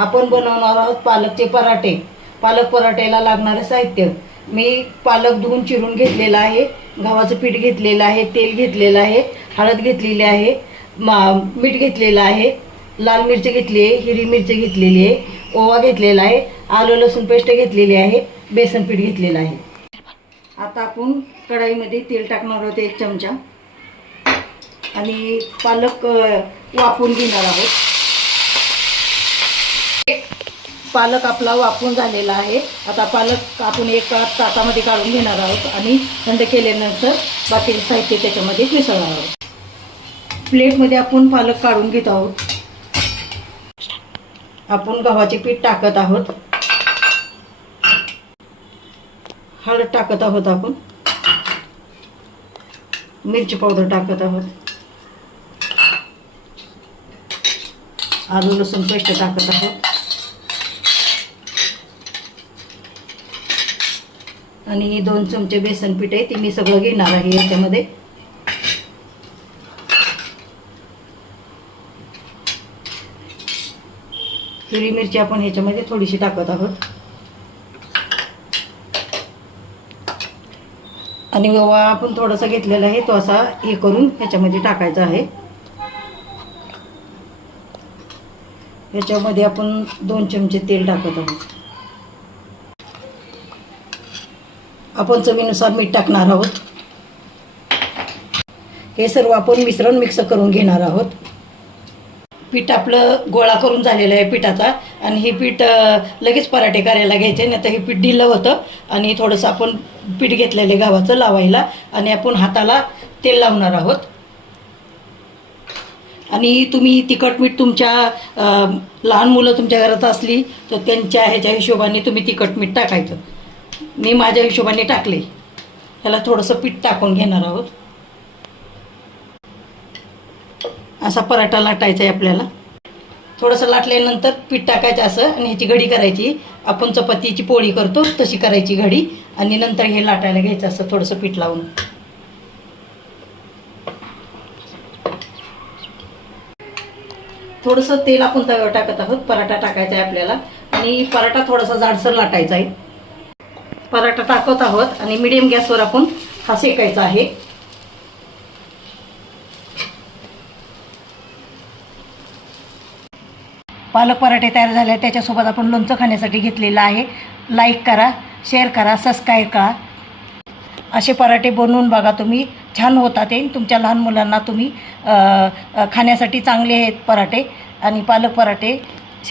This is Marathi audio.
आपण बनवणार आहोत पालकचे पराठे. पालक पराठ्याला लागणारे साहित्य: मी पालक धुवून चिरून घेतलेला आहे, गव्हाचं पीठ घेतलेलं आहे, तेल घेतलेलं आहे, हळद घेतलेली आहे, मीठ घेतलेलं आहे, लाल मिरची घेतली आहे, हिरवी मिरची घेतलेली आहे, ओवा घेतलेला आहे, आलं लसूण पेस्ट घेतलेली आहे, बेसन पीठ घेतलेलं आहे. आता आपण कढाईमध्ये तेल टाकणार आहोत 1 चमचा आणि पालक वाफवून घेणार आहोत. पालक आपला वाफवून झालेला आहे. आता पालक आपण 1 तासामध्ये काढून घेणार आहोत आणि थंड केल्यानंतर बाकीचे साहित्य त्याच्यामध्ये मिसळणार आहोत. प्लेटमध्ये आपण पालक काढून घेत आहोत. आपण गव्हाचे पीठ टाकत आहोत, हळद टाकत आहोत, आपण मिरची पावडर टाकत आहोत, आलं लसूण पेस्ट टाकत आहोत आणि 2 चमचे बेसन पीठ आहे ते मी सगळं घेणार आहे याच्यामध्ये. हिरवी मिरची आपण ह्याच्यामध्ये थोडीशी टाकत आहोत आणि ओवा आपण थोडासा घेतलेला आहे तो असा हे करून ह्याच्यामध्ये टाकायचा आहे. याच्यामध्ये आपण 2 चमचे तेल टाकत आहोत. आपण चवीनुसार मीठ टाकणार आहोत. हे सर्व आपण मिश्रण मिक्स करून घेणार आहोत. पीठ आपलं गोळा करून झालेलं आहे पिठाचा आणि हे पीठ लगेच पराठे करायला घ्यायचे, नाही तर हे पीठ ढिलं होतं आणि थोडंसं आपण पीठ घेतलेलं गव्हाचं लावायला आणि आपण हाताला तेल लावणार आहोत. आणि तुम्ही तिखट मीठ तुमच्या लहान मुलं तुमच्या घरात असली तर त्यांच्या ह्याच्या हिशोबाने तुम्ही तिखट मीठ टाकायचं. मी माझ्या हिशोबाने टाकले. ह्याला थोडंसं पीठ टाकून घेणार आहोत. असा पराठा लाटायचा आहे आपल्याला. थोडंसं लाटल्यानंतर पीठ टाकायचं असं आणि ह्याची घडी करायची. आपण चपातीची पोळी करतो तशी करायची घडी आणि नंतर हे लाटायला घ्यायचं असं थोडंसं पीठ लावून. थोडंसं तेल आपण तव्यावर टाकत आहोत. पराठा टाकायचा आहे आपल्याला आणि पराठा थोडासा जाडसर लाटायचा आहे. पराठा टाकत आहोत आणि मिडियम गॅसवर आपण हा शेकायचा आहे. पालक पराठे तयार झाले. त्याच्यासोबत आपण लोणचं खाण्यासाठी घेतलेलं आहे. लाईक करा, शेअर करा, सबस्क्राईब करा. असे पराठे बनवून बघा तुम्ही, छान होतात ते. तुमच्या लहान मुलांना तुम्ही खाण्यासाठी चांगले आहेत पराठे आणि पालक पराठे.